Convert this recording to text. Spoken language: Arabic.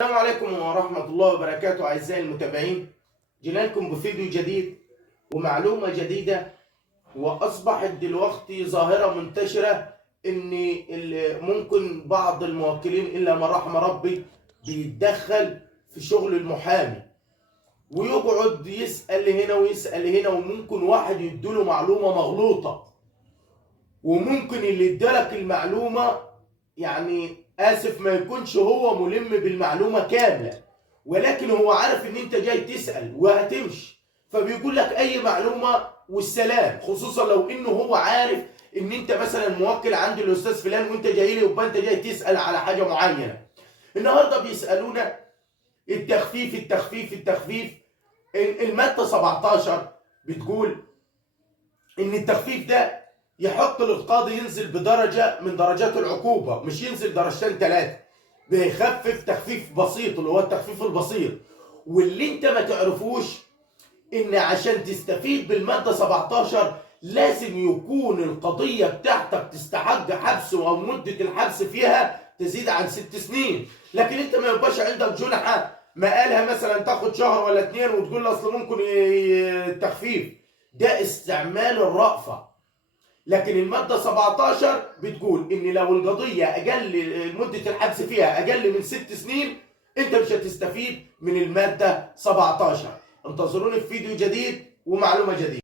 السلام عليكم ورحمة الله وبركاته أعزائي المتابعين. جينا لكم بفيديو جديد ومعلومة جديدة. وأصبحت دلوقتي ظاهرة منتشرة إن ممكن بعض الموكلين إلا من رحم ربي بيتدخل في شغل المحامي ويقعد يسأل هنا ويسأل هنا، وممكن واحد يديله معلومة مغلوطة، وممكن اللي ادالك المعلومة آسف ما يكونش هو ملم بالمعلومة كاملة، ولكن هو عارف إن أنت جاي تسأل وهتمشي، فبيقول لك أي معلومة والسلام، خصوصا لو إنه هو عارف إن أنت مثلا موكل عند الأستاذ فلان وأنت جاي لي، يبقى أنت جاي تسأل على حاجة معينة. النهارده بيسألونا التخفيف. المادة 17 بتقول إن التخفيف ده يحط للقاضي ينزل بدرجة من درجات العقوبة، مش ينزل درجتين ثلاثة، بيخفف تخفيف بسيط اللي هو التخفيف البسيط. واللي انت ما تعرفوش ان عشان تستفيد بالمادة 17 لازم يكون القضية بتاعتك تستحق حبس، او مدة الحبس فيها تزيد عن 6 سنين. لكن انت ما يبقاش عندك جنحة ما قالها مثلا تاخد شهر ولا 2 وتقول اصل ممكن التخفيف ده استعمال الرأفة. لكن المادة 17 بتقول إن لو القضية أقل مدة الحبس فيها أقل من 6 سنين أنت مش هتستفيد من المادة 17. انتظروني في فيديو جديد ومعلومة جديدة.